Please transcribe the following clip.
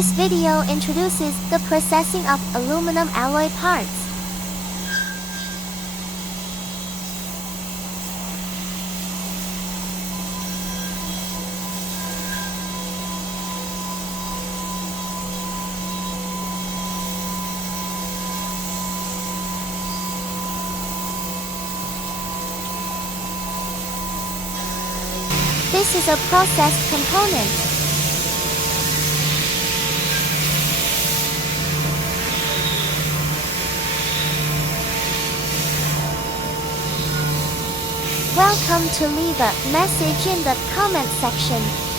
This video introduces the processing of aluminum alloy parts. This is a processed component. Welcome to leave a message in the comment section.